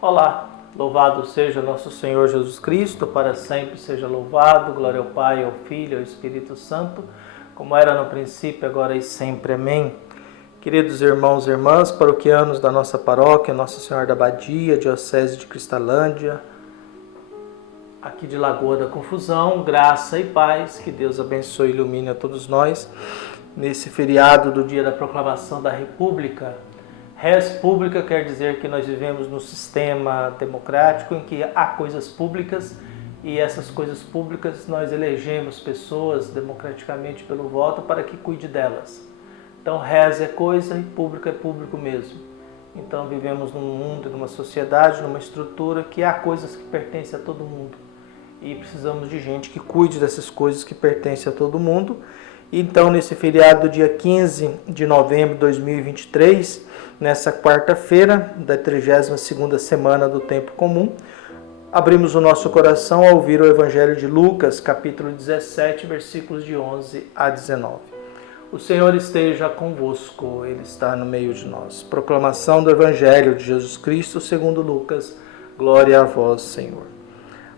Olá, louvado seja nosso Senhor Jesus Cristo, para sempre seja louvado, glória ao Pai, ao Filho e ao Espírito Santo, como era no princípio, agora e sempre. Amém. Queridos irmãos e irmãs, paroquianos da nossa paróquia, Nossa Senhora da Abadia, Diocese de Cristalândia, aqui de Lagoa da Confusão, graça e paz, que Deus abençoe e ilumine a todos nós, nesse feriado do dia da proclamação da República. Res pública quer dizer que nós vivemos num sistema democrático em que há coisas públicas e essas coisas públicas nós elegemos pessoas democraticamente pelo voto para que cuide delas. Então res é coisa e público é público mesmo. Então vivemos num mundo, numa sociedade, numa estrutura que há coisas que pertencem a todo mundo e precisamos de gente que cuide dessas coisas que pertencem a todo mundo. Então, nesse feriado do dia 15 de novembro de 2023, nessa quarta-feira da 32ª semana do Tempo Comum, abrimos o nosso coração a ouvir o Evangelho de Lucas, capítulo 17, versículos de 11 a 19. O Senhor esteja convosco, Ele está no meio de nós. Proclamação do Evangelho de Jesus Cristo segundo Lucas. Glória a vós, Senhor.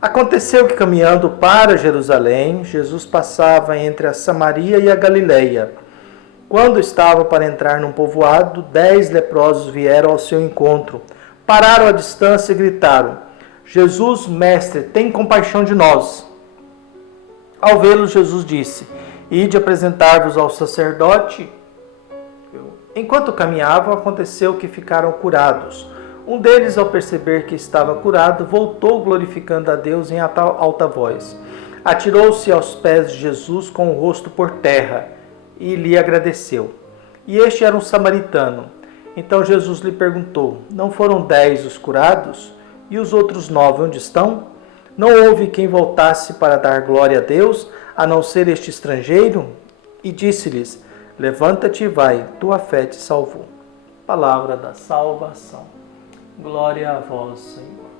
Aconteceu que, caminhando para Jerusalém, Jesus passava entre a Samaria e a Galileia. Quando estava para entrar num povoado, 10 leprosos vieram ao seu encontro. Pararam à distância e gritaram: Jesus, mestre, tem compaixão de nós. Ao vê-los, Jesus disse: Ide apresentar-vos ao sacerdote. Enquanto caminhavam, aconteceu que ficaram curados. Um deles, ao perceber que estava curado, voltou glorificando a Deus em alta voz. Atirou-se aos pés de Jesus com o rosto por terra e lhe agradeceu. E este era um samaritano. Então Jesus lhe perguntou: Não foram 10 os curados? E os outros 9 onde estão? Não houve quem voltasse para dar glória a Deus, a não ser este estrangeiro? E disse-lhes: Levanta-te e vai, tua fé te salvou. Palavra da salvação. Glória a vós, Senhor.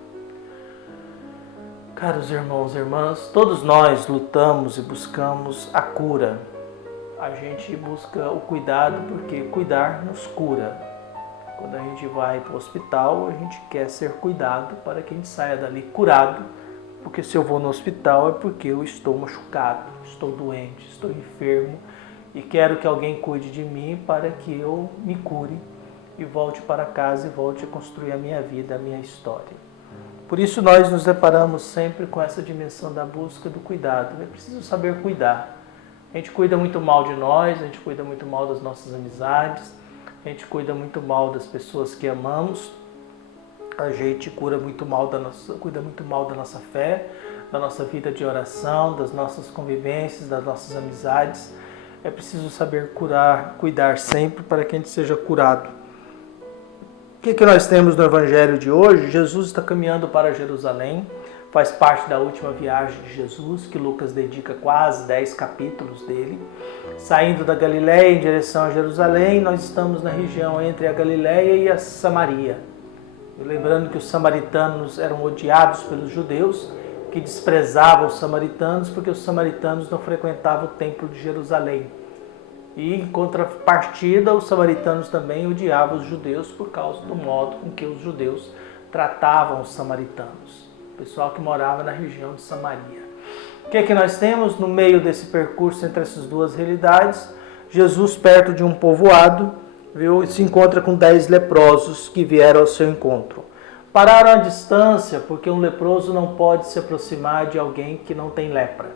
Caros irmãos e irmãs, todos nós lutamos e buscamos a cura. A gente busca o cuidado porque cuidar nos cura. Quando a gente vai para o hospital, a gente quer ser cuidado para que a gente saia dali curado. Porque se eu vou no hospital é porque eu estou machucado, estou doente, estou enfermo e quero que alguém cuide de mim para que eu me cure e volte para casa e volte a construir a minha vida, a minha história. Por isso nós nos deparamos sempre com essa dimensão da busca do cuidado. É preciso saber cuidar. A gente cuida muito mal de nós, a gente cuida muito mal das nossas amizades, a gente cuida muito mal das pessoas que amamos, a gente cuida muito mal da nossa fé, da nossa vida de oração, das nossas convivências, das nossas amizades. É preciso saber cuidar sempre para que a gente seja curado. O que nós temos no Evangelho de hoje? Jesus está caminhando para Jerusalém, faz parte da última viagem de Jesus, que Lucas dedica quase 10 capítulos dele. Saindo da Galileia em direção a Jerusalém, nós estamos na região entre a Galileia e a Samaria. E lembrando que os samaritanos eram odiados pelos judeus, que desprezavam os samaritanos, porque os samaritanos não frequentavam o templo de Jerusalém. E em contrapartida, os samaritanos também odiavam os judeus por causa do modo com que os judeus tratavam os samaritanos, o pessoal que morava na região de Samaria. O que nós temos no meio desse percurso entre essas duas realidades? Jesus, perto de um povoado, se encontra com 10 leprosos que vieram ao seu encontro. Pararam à distância porque um leproso não pode se aproximar de alguém que não tem lepra.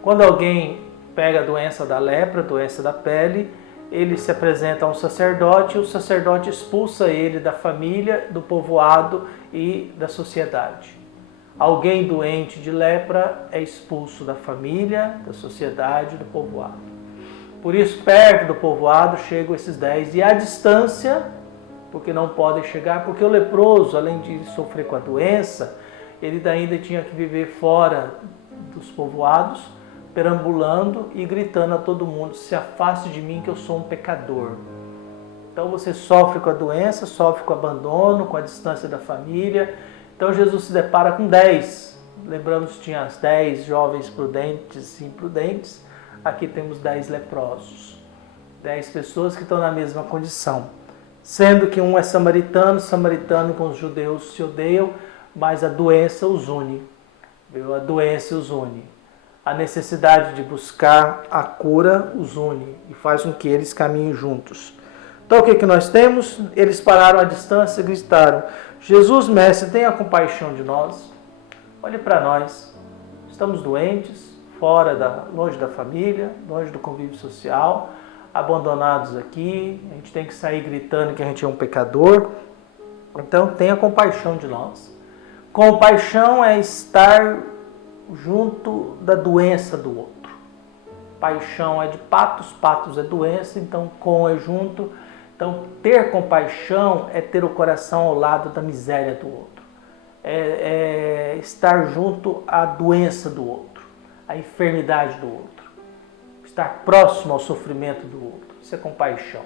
Quando alguém pega a doença da lepra, doença da pele, ele se apresenta a um sacerdote e o sacerdote expulsa ele da família, do povoado e da sociedade. Alguém doente de lepra é expulso da família, da sociedade e do povoado. Por isso, perto do povoado chegam esses 10 e à distância, porque não podem chegar, porque o leproso, além de sofrer com a doença, ele ainda tinha que viver fora dos povoados, perambulando e gritando a todo mundo: se afaste de mim que eu sou um pecador. Então você sofre com a doença, sofre com o abandono, com a distância da família. Então Jesus se depara com 10. Lembramos que tinha as 10 jovens prudentes e imprudentes. Aqui temos 10 leprosos. 10 pessoas que estão na mesma condição. Sendo que um é samaritano, samaritano com os judeus se odeiam, mas a doença os une. Viu? A doença os une. A necessidade de buscar a cura os une e faz com que eles caminhem juntos. Então o que nós temos? Eles pararam à distância e gritaram: Jesus, mestre, tenha compaixão de nós. Olhe para nós. Estamos doentes, longe da família, longe do convívio social, abandonados aqui. A gente tem que sair gritando que a gente é um pecador. Então tenha compaixão de nós. Compaixão é estar junto da doença do outro. Paixão é de patos, patos é doença, então com é junto. Então ter compaixão é ter o coração ao lado da miséria do outro. É estar junto à doença do outro, à enfermidade do outro. Estar próximo ao sofrimento do outro. Isso é compaixão.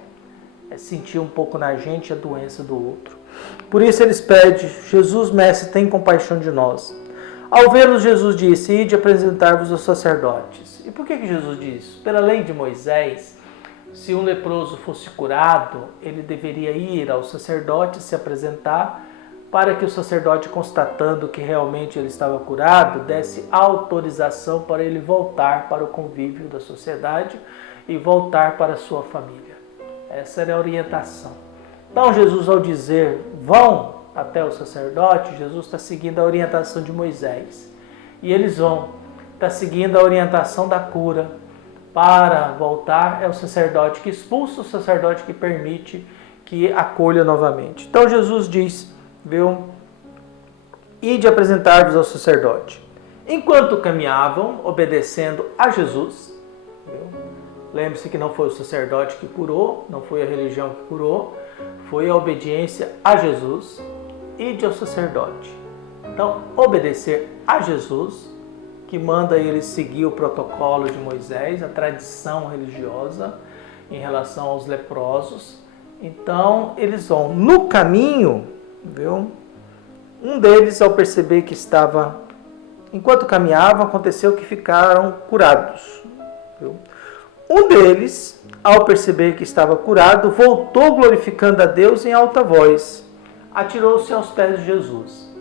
É sentir um pouco na gente a doença do outro. Por isso eles pedem: Jesus, mestre, tem compaixão de nós. Ao vê-los, Jesus disse: ide apresentar-vos aos sacerdotes. E por que Jesus disse? Pela lei de Moisés, se um leproso fosse curado, ele deveria ir ao sacerdote se apresentar, para que o sacerdote, constatando que realmente ele estava curado, desse autorização para ele voltar para o convívio da sociedade e voltar para a sua família. Essa era a orientação. Então Jesus, ao dizer vão até o sacerdote, Jesus está seguindo a orientação de Moisés. E eles vão, está seguindo a orientação da cura. Para voltar é o sacerdote que expulsa, o sacerdote que permite que acolha novamente. Então Jesus diz, viu? Ide apresentar-vos ao sacerdote. Enquanto caminhavam, obedecendo a Jesus, viu? Lembre-se que não foi o sacerdote que curou, não foi a religião que curou, foi a obediência a Jesus. Ide ao sacerdote. Então, obedecer a Jesus, que manda eles seguir o protocolo de Moisés, a tradição religiosa em relação aos leprosos. Então, eles vão no caminho, viu? Um deles, ao perceber que estava, enquanto caminhavam, aconteceu que ficaram curados, viu? Um deles, ao perceber que estava curado, voltou glorificando a Deus em alta voz. Atirou-se aos pés de Jesus.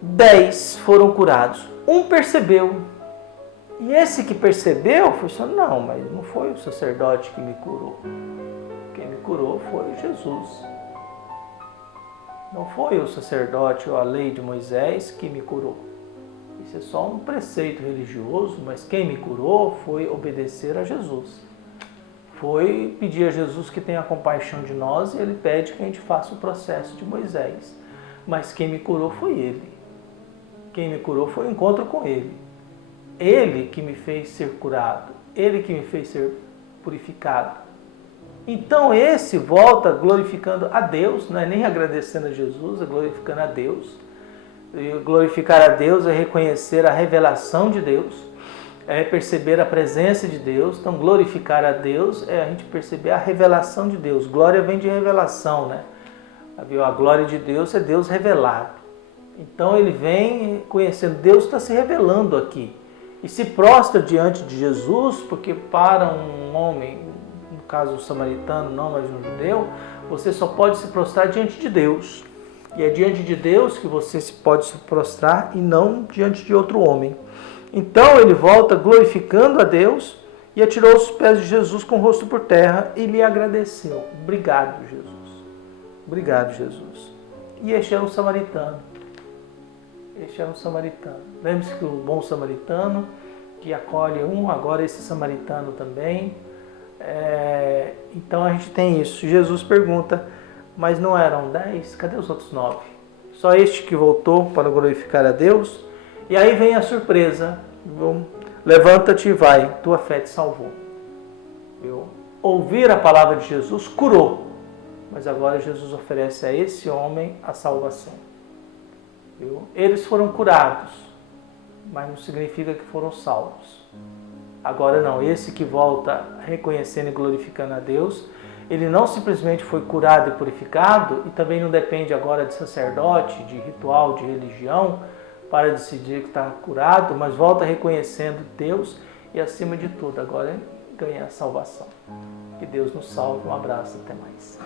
10 foram curados. Um percebeu. E esse que percebeu, foi só, não, mas não foi o sacerdote que me curou. Quem me curou foi Jesus. Não foi o sacerdote ou a lei de Moisés que me curou. Isso é só um preceito religioso, mas quem me curou foi obedecer a Jesus. Foi pedir a Jesus que tenha compaixão de nós e ele pede que a gente faça o processo de Moisés. Mas quem me curou foi ele. Quem me curou foi o encontro com ele. Ele que me fez ser curado. Ele que me fez ser purificado. Então esse volta glorificando a Deus, não é nem agradecendo a Jesus, é glorificando a Deus. E glorificar a Deus é reconhecer a revelação de Deus. É perceber a presença de Deus. Então glorificar a Deus é a gente perceber a revelação de Deus. Glória vem de revelação, né? A glória de Deus é Deus revelado. Então ele vem conhecendo, Deus está se revelando aqui. E se prostra diante de Jesus, porque para um homem, no caso o samaritano, não, mas um judeu, você só pode se prostrar diante de Deus. E é diante de Deus que você pode se prostrar e não diante de outro homem. Então ele volta glorificando a Deus e atirou os pés de Jesus com o rosto por terra e lhe agradeceu. Obrigado, Jesus. Obrigado, Jesus. E este era um samaritano. Este era um samaritano. Lembre-se que o bom samaritano que acolhe um, agora esse samaritano também. Então a gente tem isso. Jesus pergunta, mas não eram 10? Cadê os outros 9? Só este que voltou para glorificar a Deus. E aí vem a surpresa. Levanta-te e vai, tua fé te salvou. Ouvir a palavra de Jesus curou. Mas agora Jesus oferece a esse homem a salvação. Eles foram curados, mas não significa que foram salvos. Agora não, esse que volta reconhecendo e glorificando a Deus, ele não simplesmente foi curado e purificado, e também não depende agora de sacerdote, de ritual, de religião, para decidir que está curado, mas volta reconhecendo Deus e acima de tudo, agora ganha a salvação. Que Deus nos salve. Um abraço, até mais.